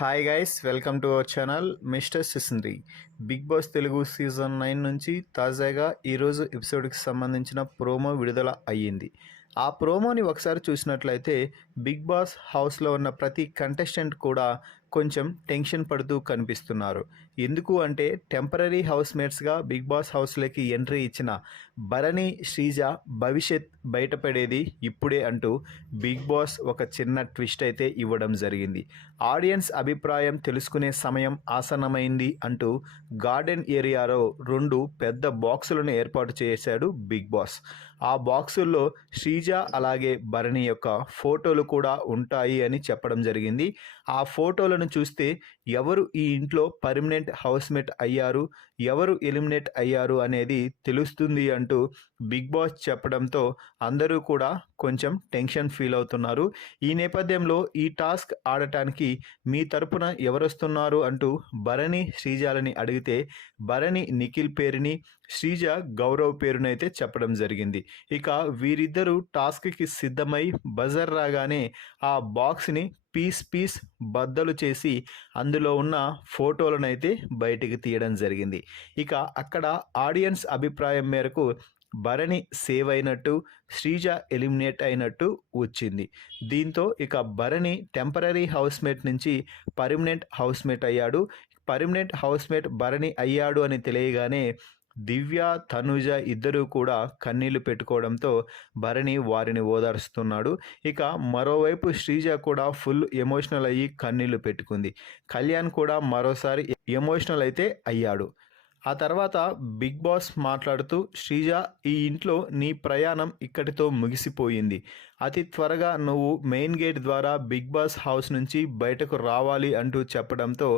Hi guys, welcome to our channel mister Sisindri. Bigg Boss Telugu season 9 నుంచి తాజాగా ఈరోజు ఎపిసోడ్కి సంబంధించిన ప్రోమో విడుదల అయ్యింది. ఆ ప్రోమోని ఒకసారి చూసినట్లయితే బిగ్ బాస్ హౌస్లో ఉన్న ప్రతి కంటెస్టెంట్ కూడా కొంచెం టెన్షన్ పడుతూ కనిపిస్తున్నారు. ఎందుకు అంటే టెంపరరీ హౌస్మేట్స్గా బిగ్ బాస్ హౌస్లోకి ఎంట్రీ ఇచ్చిన భరణి, శ్రీజ భవిష్యత్ బయటపడేది ఇప్పుడే అంటూ బిగ్ బాస్ ఒక చిన్న ట్విస్ట్ అయితే ఇవ్వడం జరిగింది. ఆడియన్స్ అభిప్రాయం తెలుసుకునే సమయం ఆసన్నమైంది అంటూ గార్డెన్ ఏరియాలో 2 పెద్ద బాక్సులను ఏర్పాటు చేశాడు బిగ్ బాస్. ఆ బాక్సుల్లో శ్రీజ అలాగే భరణి యొక్క ఫోటోలు కూడా ఉంటాయి అని చెప్పడం జరిగింది. ఆ ఫోటోలను చూస్తే ఎవరు ఈ ఇంట్లో పర్మనెంట్ హౌస్మేట్ అయ్యారు, ఎవరు ఎలిమినేట్ అయ్యారు అనేది తెలుస్తుంది అంటూ బిగ్ బాస్ చెప్పడంతో అందరూ కూడా కొంచెం టెన్షన్ ఫీల్ అవుతున్నారు. ఈ నేపథ్యంలో ఈ టాస్క్ ఆడటానికి మీ తరపున ఎవరొస్తున్నారు అంటూ భరణి శ్రీజాలని అడిగితే భరణి నిఖిల్ పేరుని, శ్రీజ గౌరవ్ పేరునైతే చెప్పడం జరిగింది. ఇక వీరిద్దరూ టాస్క్కి సిద్ధమై బజర్ రాగానే ఆ బాక్స్ని పీస్ బద్దలు చేసి అందులో ఉన్న ఫోటోలనైతే బయటికి తీయడం జరిగింది. ఇక అక్కడ ఆడియన్స్ అభిప్రాయం మేరకు భరణి సేవ్ అయినట్టు, శ్రీజ ఎలిమినేట్ అయినట్టు వచ్చింది. దీంతో ఇక భరణి టెంపరరీ హౌస్మేట్ నుంచి పర్మనెంట్ హౌస్మేట్ అయ్యాడు. పర్మనెంట్ హౌస్మేట్ భరణి అయ్యాడు అని తెలియగానే దివ్య, తనుజ ఇద్దరూ కూడా కన్నీళ్లు పెట్టుకోవడంతో భరణి వారిని ఓదార్స్తున్నాడు. ఇక మరోవైపు శ్రీజ కూడా ఫుల్ ఎమోషనల్ అయ్యి కన్నీళ్లు పెట్టుకుంది. కళ్యాణ్ కూడా మరోసారి ఎమోషనల్ అయితే అయ్యాడు. ఆ తర్వాత బిగ్ బాస్ మాట్లాడుతూ, శ్రీజ, ఈ ఇంట్లో నీ ప్రయాణం ఇక్కడితో ముగిసిపోయింది. అతి త్వరగా నువ్వు మెయిన్ గేట్ ద్వారా బిగ్ బాస్ హౌస్ నుంచి బయటకు రావాలి అంటూ చెప్పడంతో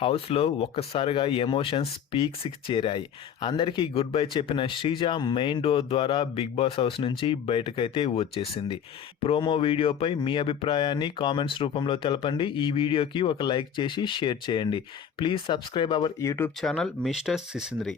హౌస్లో ఒక్కసారిగా ఎమోషన్స్ పీక్స్కి చేరాయి. అందరికీ గుడ్ బై చెప్పిన శ్రీజ మెయిన్ డోర్ ద్వారా బిగ్ బాస్ హౌస్ నుంచి బయటకైతే వచ్చేసింది. ప్రోమో వీడియోపై మీ అభిప్రాయాన్ని కామెంట్స్ రూపంలో తెలపండి. ఈ వీడియోకి ఒక లైక్ చేసి షేర్ చేయండి. Please subscribe our YouTube channel mister సిసింద్రి.